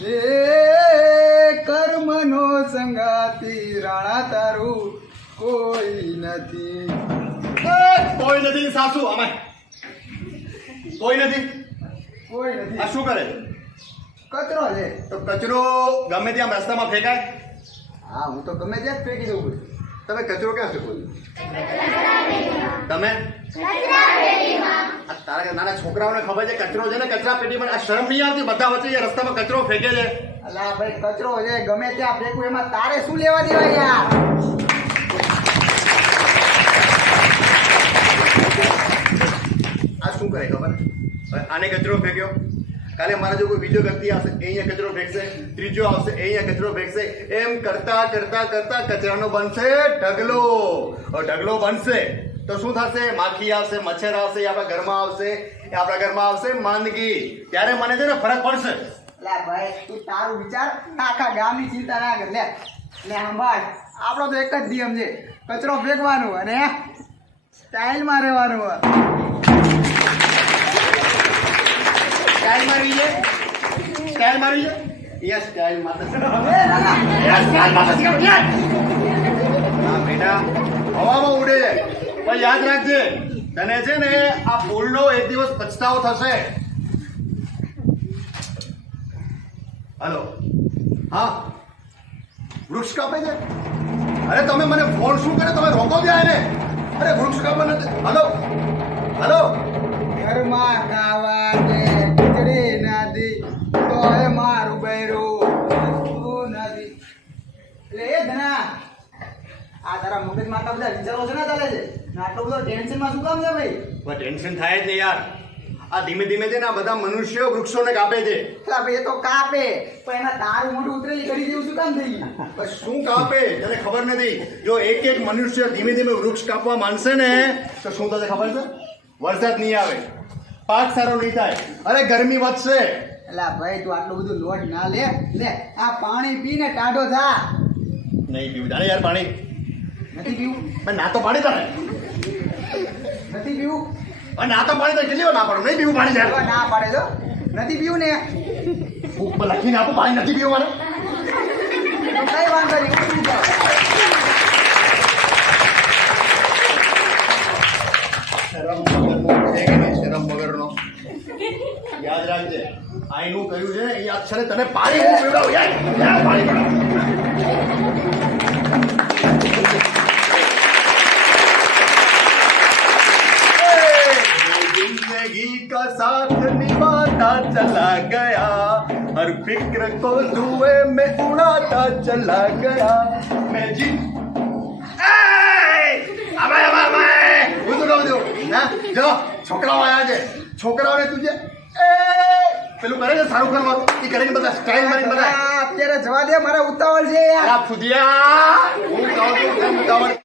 એ કર્મનો સંગાતી રાણા તારું કોઈ નથી. કોઈ નથી સાસુ અમે કોઈ નથી. કોઈ આ નથી શું કરે? કચરો છે. તો કચરો ગમે ત્યાં રસ્તામાં ફેંકાય? હા હું તો ગમે ત્યાં જ ફેંકી દઉં છું તમે કચરો ક્યાં ફેંકો? તમે? આ તારા નાના છોકરાઓને ખબર છે કચરો છે ને કચરા પેટીમાં આ શરમ નહીં આવતી બધા વચ્ચે એ રસ્તામાં કચરો ફેંકે છે. અલા ભાઈ કચરો છે ગમે ત્યાં ફેંકું એમાં તારે શું લેવા દેવા યાર? આ શું કરે ખબર? આને કચરો ફેંક્યો. કાલે મારા જો કોઈ બીજો વ્યક્તિ આવશે એ અહીંયા કચરો ફેંકશે ત્રીજો આવશે એ અહીંયા કચરો ફેંકશે. એમ કરતા કરતા કરતા કચરાનો બનશે ઢગલો. ઢગલો બનશે. તો શું થશે માખી આવશે મચ્છર આવશે એ આપણા ઘરમાં આવશે એ આપણા ઘરમાં આવશે માંદગી ત્યારે મને છે ને ફરક પડશે અલા ભાઈ તું તારું વિચાર આખા ગામની ચિંતા ના કર લે લે સંભાળ આપણો તો એક જ નિયમ છે કચરો ફેંકવાનો અને સ્ટાઇલમાં રહેવાનું હોય. સ્ટાઇલ મારી છે સ્ટાઇલ મારી છે અહીંયા સ્ટાઇલ માત્ર એ નાના હા બેટા હવામાં ઉડે છે પણ યાદ રાખજે, તને છે ને આ ભૂલનો એક દિવસ પછતાવો થશે. હલો. હા? વૃક્ષ કાપે છે? અરે તમે મને ફોન શું કરે તમે રોકો ત્યાં એને. અરે વૃક્ષ કાપે નથી. હલો. હલો. ઘરમાં ખાવા દે ખીચડી નથી તો એ મારું બૈરું નથી. એટલે એ ધના આ તારા મગજમાં આટલા બધા વિચારો છે ને ચાલે છે આટલો બધો ટેન્શનમાં શું કામ છે ભાઈ? ટેન્શન થાય જ ને યાર. આ ધીમે ધીમે છે ને આ બધા મનુષ્યો વૃક્ષોને કાપે છે. ભાઈ એ તો કાપે પણ એના તારું મોઢું ઉતરેલી કરી દેવું શું કામ થઈ પણ શું કાપે? તને ખબર નથી. જો એક એક મનુષ્ય ધીમે ધીમે વૃક્ષ કાપવા માંડશે ને તો શું થશે ખબર છે? વરસાદ નહીં આવે. પાક સારો નહીં થાય. અરે ગરમી વધશે. એટલે ભાઈ તું આટલું બધું લોડ ના લે. લે આ પાણી પીને ટાઢો થા નહીં પીવું. જાણે યાર પાણી. નથી પીવું? પણ ના તો પાણી તને. નથી પીવું? અને ના તો પાણી તો કેટલી ના પાડું? નહીં પીવું પાણી જાય ના પાડે તો. નથી પીવું ને. બુકમાં લખીને આપું પાણી નથી પીવું મારે. કઈ વાંધો નહીં? શરમ શરમ વગરનો યાદ રાખજે આઈનું કહ્યું છે એ અક્ષરે તને પાણી પીવડાવું. યાર પાણી પીવડાવું. साथ निभाता चला गया हर फिक्र को धुएं में उड़ाता चला गया मैं जी આભાઈ આભાઈ આભાઈ હું તો કહું છું હા જો છોકરાઓ આવ્યા છે છોકરાઓને તું જે એ પેલું કરે છે શાહરુખ ખાન વાળું એ કરીને બધા સ્ટાઇલ મારી બધા આ અત્યારે જવા દે મારે ઉતાવળ છે યાર આ ફુદિયા હું કહું છું તેમ ઉતાવળ